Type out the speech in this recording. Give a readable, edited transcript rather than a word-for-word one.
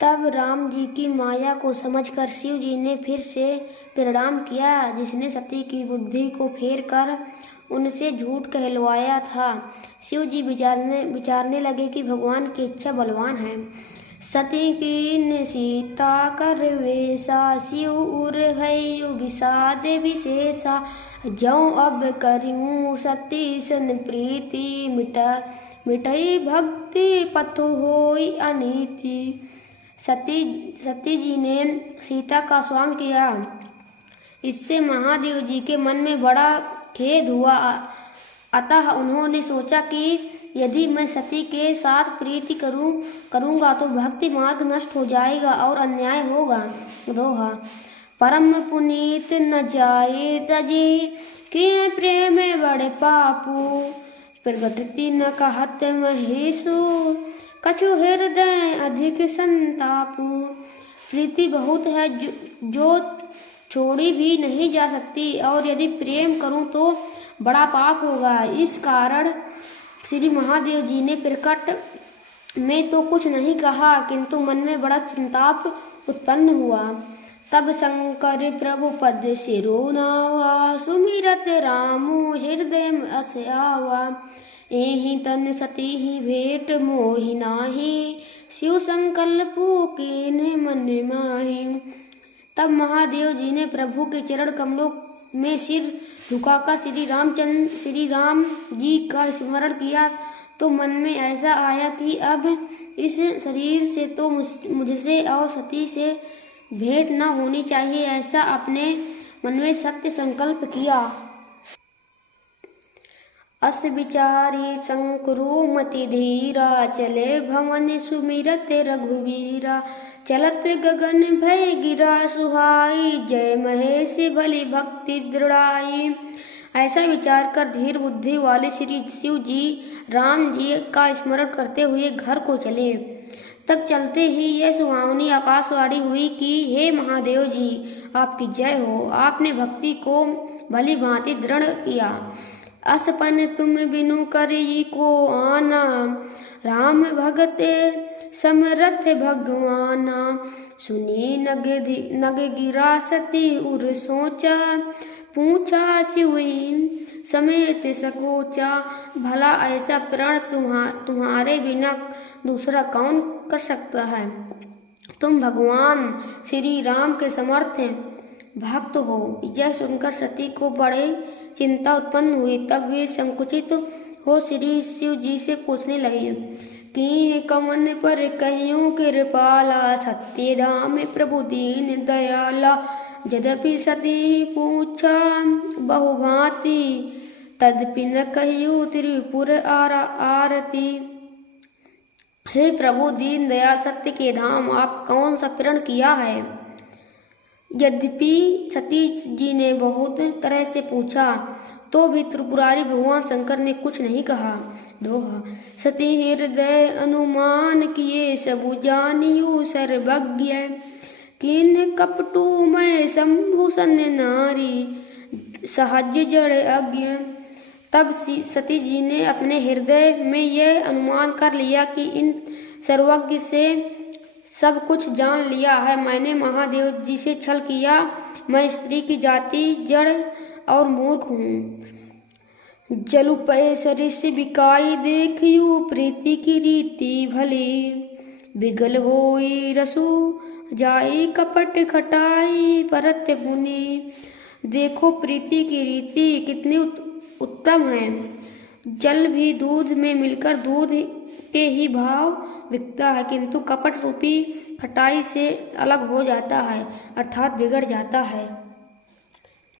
तब राम जी की माया को समझकर शिव जी ने फिर से प्रणाम किया, जिसने सती की बुद्धि को फेर कर उनसे झूठ कहलवाया था। शिव जी विचारने लगे कि भगवान की इच्छा बलवान है। सती कीन सीता कर वेसा, शिव उर भयु विषाद विशेषा। जौं अब करियूं सती सन प्रीति, मिटई भक्ति पथु होई अनीति। सती जी ने सीता का स्वांग किया। इससे महादेव जी के मन में बड़ा खेद हुआ। अतः उन्होंने सोचा कि यदि मैं सती के साथ प्रीति करूंगा तो भक्ति मार्ग नष्ट हो जाएगा और अन्याय होगा। दोहा। परम पुनीत न जाए तजी, कि प्रेम बड़े पापू। प्रगटति न कहत महेशु, कछु हृदय अधिक संतापू। प्रीति बहुत है जो छोड़ी भी नहीं जा सकती, और यदि प्रेम करूं तो बड़ा पाप होगा। इस कारण श्री महादेव जी ने प्रकट में तो कुछ नहीं कहा, किंतु मन में बड़ा संताप उत्पन्न हुआ। तब शंकर प्रभु पद सिरो नावा, सुमिरत रामु हृदय अस आवा। एहि तन सती ही भेंट मोहि नाही, शिव संकल्पु कीन्ह मन माहि। तब महादेव जी ने प्रभु के चरण कमलों में सिर झुकाकर श्री राम जी का स्मरण किया, तो मन में ऐसा आया कि अब इस शरीर से तो मुझसे और सती से भेंट न होनी चाहिए। ऐसा अपने मन में सत्य संकल्प किया। अस विचारी शंकरु मति धीरा, चले भवन सुमिरत रघुवीरा। चलत गगन भय गिरा सुहाई, जय महेश भली भक्ति दृढ़ाई। ऐसा विचार कर धीर बुद्धि वाले श्री शिव जी राम जी का स्मरण करते हुए घर को चले। तब चलते ही यह सुहावनी आकाशवाणी हुई कि हे महादेव जी, आपकी जय हो। आपने भक्ति को भली भांति दृढ़ किया। असपन तुम बिनु करी को आना, राम भगते समरथ भगवाना। सुनी नग गिरा सती उर सोचा, पूछा शिवई समेत सकोचा। भला ऐसा प्रण तुम्हारे बिना दूसरा कौन कर सकता है। तुम भगवान श्री राम के समर्थ भक्त हो। यह सुनकर सती को बड़े चिंता उत्पन्न हुई। तब वे संकुचित हो श्री शिव जी से पूछने लगे कि कमन पर कहियों कृपाला, सत्य धाम प्रभु दीन दयाला। यद्यपि सती पूछा बहुभांति, तदपि न कहियो त्रिपुर आरती। हे प्रभु दीन दयाल सत्य के धाम, आप कौन सा प्रण किया है। यद्यपि सती जी ने बहुत तरह से पूछा, तो भी त्रिपुरारी भगवान शंकर ने कुछ नहीं कहा। दोहा। सती हृदय अनुमान किए, सबु जानियो सर्वज्ञ। किन्ह कपटू मैं शंभुसन नारी, सहज जड़ अज्ञ। तब सती जी ने अपने हृदय में यह अनुमान कर लिया कि इन सर्वज्ञ से सब कुछ जान लिया है। मैंने महादेव जी से छल किया। मैं स्त्री की जाति जड़ और मूर्ख हूँ। जलु पय सरिस बिकाई, देखियु प्रीति की रीति भली। बिगल होई रसु जाई, कपट खटाई परत पुनि। देखो प्रीति की रीति कितनी उत्तम है। जल भी दूध में मिलकर दूध के ही भाव बिकता है, किंतु कपट रूपी खटाई से अलग हो जाता है, अर्थात बिगड़ जाता है।